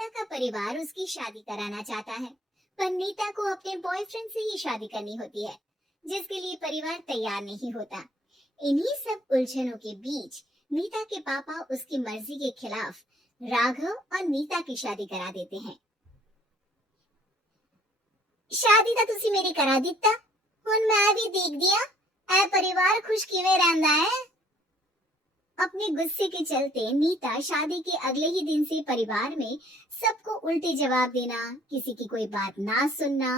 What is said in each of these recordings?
नीता का परिवार उसकी शादी कराना चाहता है, पर नीता को अपने बॉयफ्रेंड से ही शादी करनी होती है, जिसके लिए परिवार तैयार नहीं होता। इन्हीं सब उलझनों के बीच नीता के पापा उसकी मर्जी के खिलाफ राघव और नीता की शादी करा देते हैं। शादी तो तुसी मेरी करा दिता, हुन मैं भी देख दिया ऐ परिवार खुश किवें रहंदा है। अपने गुस्से के चलते नीता शादी के अगले ही दिन से परिवार में सबको उल्टे जवाब देना, किसी की कोई बात ना सुनना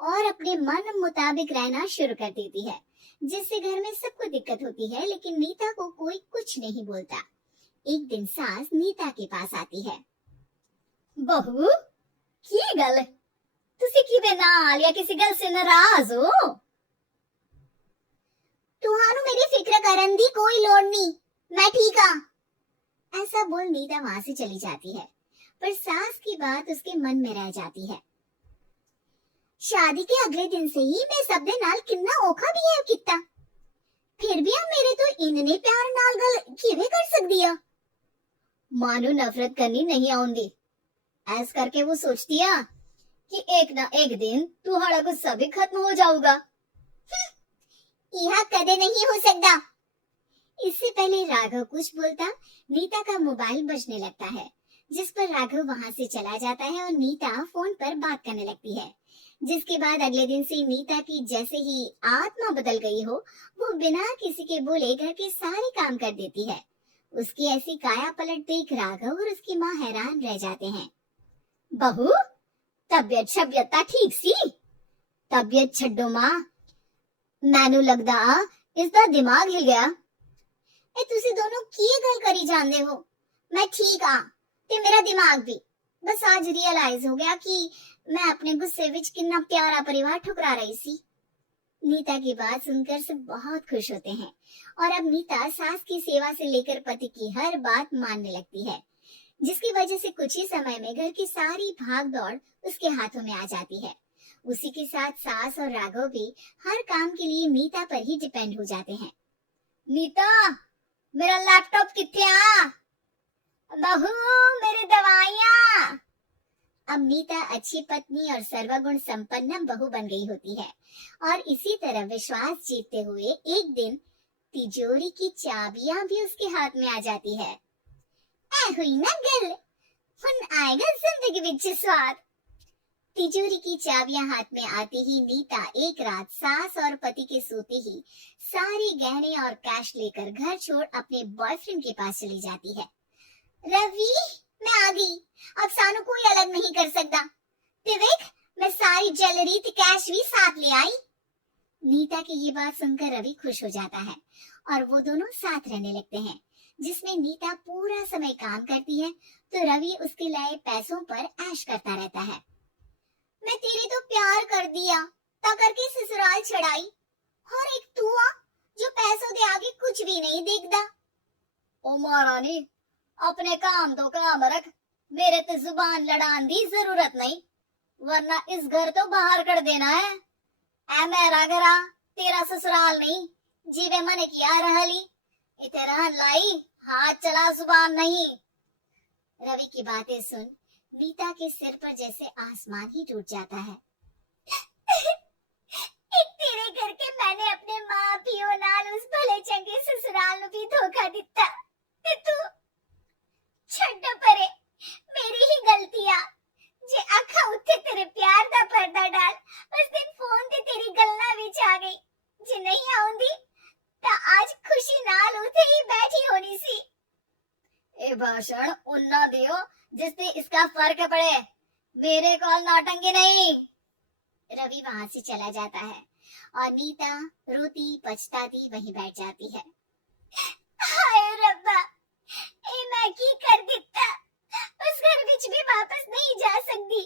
और अपने मन मुताबिक रहना शुरू कर देती है, जिससे घर में सबको दिक्कत होती है, लेकिन नीता को कोई कुछ नहीं बोलता। एक दिन सास नीता के पास आती है। बहू, की गल तुसी किवें नाल या किसी गल से नाराज हो? तुहानू मेरी फिक्र करन दी कोई लोड़ नहीं, मैं ठीक हाँ। ऐसा बोल नीता वहां से चली जाती है, पर सास की बात उसके मन में रह जाती है। शादी के अगले दिन से ही मैं सब दे नाल किन्ना औखा बिहेव किता, फिर भी अब मेरे तो इन्ने प्यार नाल गल किवें कर सकदी आ। मानू नफरत करनी नहीं आउंदी, ऐस करके वो सोचती है कि एक ना एक दिन तुम्हारा गुस्सा भी खत्म हो जाऊगा। यह कदे नहीं हो सकता। इससे पहले राघव कुछ बोलता, नीता का मोबाइल बजने लगता है, जिस पर राघव वहां से चला जाता है और नीता फोन पर बात करने लगती है। जिसके बाद अगले दिन से नीता की जैसे ही आत्मा बदल गई हो, वो बिना किसी के बोले घर के सारे काम कर देती है। उसकी ऐसी काया पलट देख राघव और उसकी माँ हैरान रह जाते हैं। बहू, तबियत शबियत ठीक सी? तबियत छड्डो माँ, मैनू लगदा इसदा दिमाग हिल गया। ए तुसी दोनों की गल करी जांदे हो? मैं ठीक हाँ ते मेरा दिमाग भी। बस आज रियलाइज हो गया कि मैं अपने गुस्से विच कितना प्यारा परिवार ठुकरा रही सी। नीता की बात सुनकर सब बहुत खुश होते हैं और अब नीता सास की सेवा से लेकर पति की हर बात मानने लगती है, जिसकी वजह से कुछ ही समय में घर की सारी भाग दौड़ उसके हाथों में आ जाती है। उसी के साथ सास और राघव भी हर काम के लिए नीता पर ही डिपेंड हो जाते हैं। नीता, मेरा लैपटॉप किथे आ? बहू, मेरी दवाइयाँ। अब नीता अच्छी पत्नी और सर्वगुण संपन्न बहू बन गई होती है और इसी तरह विश्वास जीतते हुए एक दिन तिजोरी की चाबियां भी उसके हाथ में आ जाती है। ऐ हुई ना गल, हुन आएगा जिंदगी विच स्वाद। तिजोरी की चाबियां हाथ में आते ही नीता एक रात सास और पति के सोते ही सारे गहने और कैश लेकर घर छोड़ अपने बॉयफ्रेंड के पास चली जाती है। रवि, मैं आ गई, अब सानू कोई अलग नहीं कर सकता। ते देख, मैं सारी ज्वेलरी ते कैश भी साथ ले आई। नीता की ये बात सुनकर रवि खुश हो जाता है और वो दोनों साथ रहने लगते हैं, जिसमें नीता पूरा समय काम करती है तो रवि उसके लाए पैसों पर ऐश करता रहता है। मैं तेरे तो प्यार कर दिया, ता करके ससुराल छड़ाई, और एक तू आ जो पैसों दे आगे कुछ भी नहीं देखदा। ओ महारानी, अपने काम तो काम रख, मेरे ते जुबान लड़ान दी जरूरत नहीं, वरना इस घर तो बाहर कर देना है। ऐ मेरा घरा, तेरा ससुराल नहीं, जीवे मन किया रहली, इते रहन लाई, हाथ चला जुबान नहीं। रवि की बातें सुन नीता के सिर पर जैसे आसमान ही टूट जाता है। एक तेरे घर के मैंने अपने माँ पियो नाल उस भले चंगे ससुराल नु भी धोखा दिता, ते तू छड्ड परे, मेरी ही गलती आ। जे आखा उत्थे तेरे प्यार दा पर्दा डाल, उस दिन फोन ते तेरी गल्ला विच आ गई, जे नहीं आउंदी ता आज खुशी नाल उथे ही बैठी होनी सी। ए भाषण उन्ना दियो जिससे इसका फर्क पड़े, मेरे कॉल नौटंकी नहीं। रवि वहां से चला जाता है और नीता रोती पछताती वहीं बैठ जाती है। हाय रब्बा, ए मैं की कर दिता, उस घर विच भी वापस नहीं जा सकती।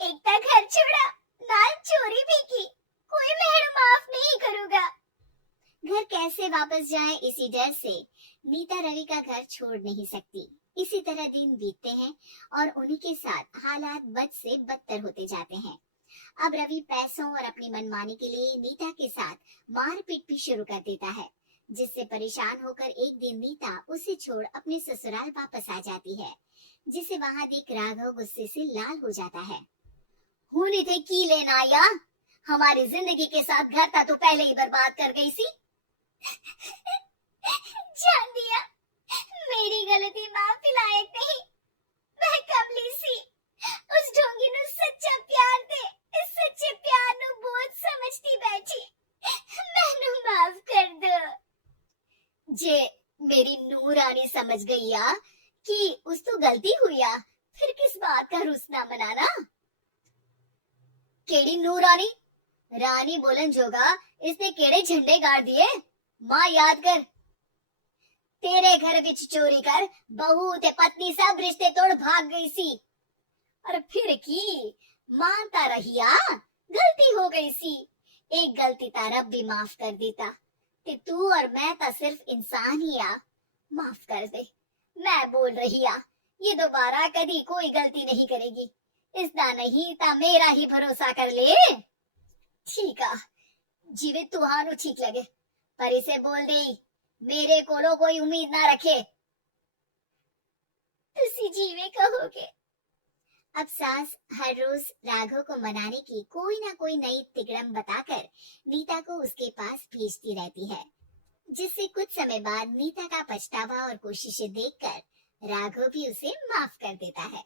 एक ता घर छोड़ा, नाल चोरी भी की, कोई मेहर माफ नहीं करूंगा। घर कैसे वापस जाए इसी डर से नीता रवि का घर छोड़ नहीं सकती। इसी तरह दिन बीतते हैं और उन्हीं के साथ हालात बद से बदतर होते जाते हैं। अब रवि पैसों और अपनी मनमानी के लिए नीता के साथ मारपीट भी शुरू कर देता है, जिससे परेशान होकर एक दिन नीता उसे छोड़ अपने ससुराल वापस आ जाती है, जिसे वहां देख राघव गुस्से से लाल हो जाता है। होने थे की लेना या हमारी जिंदगी के साथ घर था तो पहले ही बर्बाद कर गई सी। जान दिया, मेरी गलती माफी लायक नहीं। मैं कमली सी उस ढोंगी नु सच्चा प्यार दे, इस सच्चे प्यार नु बहुत समझती बैठी। मैनू माफ कर दो। जे मेरी नूरानी समझ गई या कि उस तो गलती हुई आ, फिर किस बात का रुसना मनाना। केड़ी नूरानी? रानी बोलन जोगा इसने केड़े झंडे गाड़ दिए? मां याद कर, तेरे घर विच चोरी कर बहू ते पत्नी सब रिश्ते तोड़ भाग गई सी। और फिर की मानता रहिया, गलती हो गई सी। एक गलती ता रब भी माफ कर देता, ते तू और मैं ता सिर्फ इंसान ही आ। माफ कर दे, मैं बोल रही आ, ये दोबारा कभी कोई गलती नहीं करेगी। इसदा नहीं ता मेरा ही भरोसा कर ले। ठीक आ, जिवे तुहानू ठीक लगे, पर इसे बोल दे मेरे कोलो कोई उम्मीद ना रखे। तुसी जीवे कहोगे। अब सास हर रोज राघव को मनाने की कोई ना कोई नई तिकड़म बताकर नीता को उसके पास भेजती रहती है, जिससे कुछ समय बाद नीता का पछतावा और कोशिशें देखकर राघव भी उसे माफ कर देता है।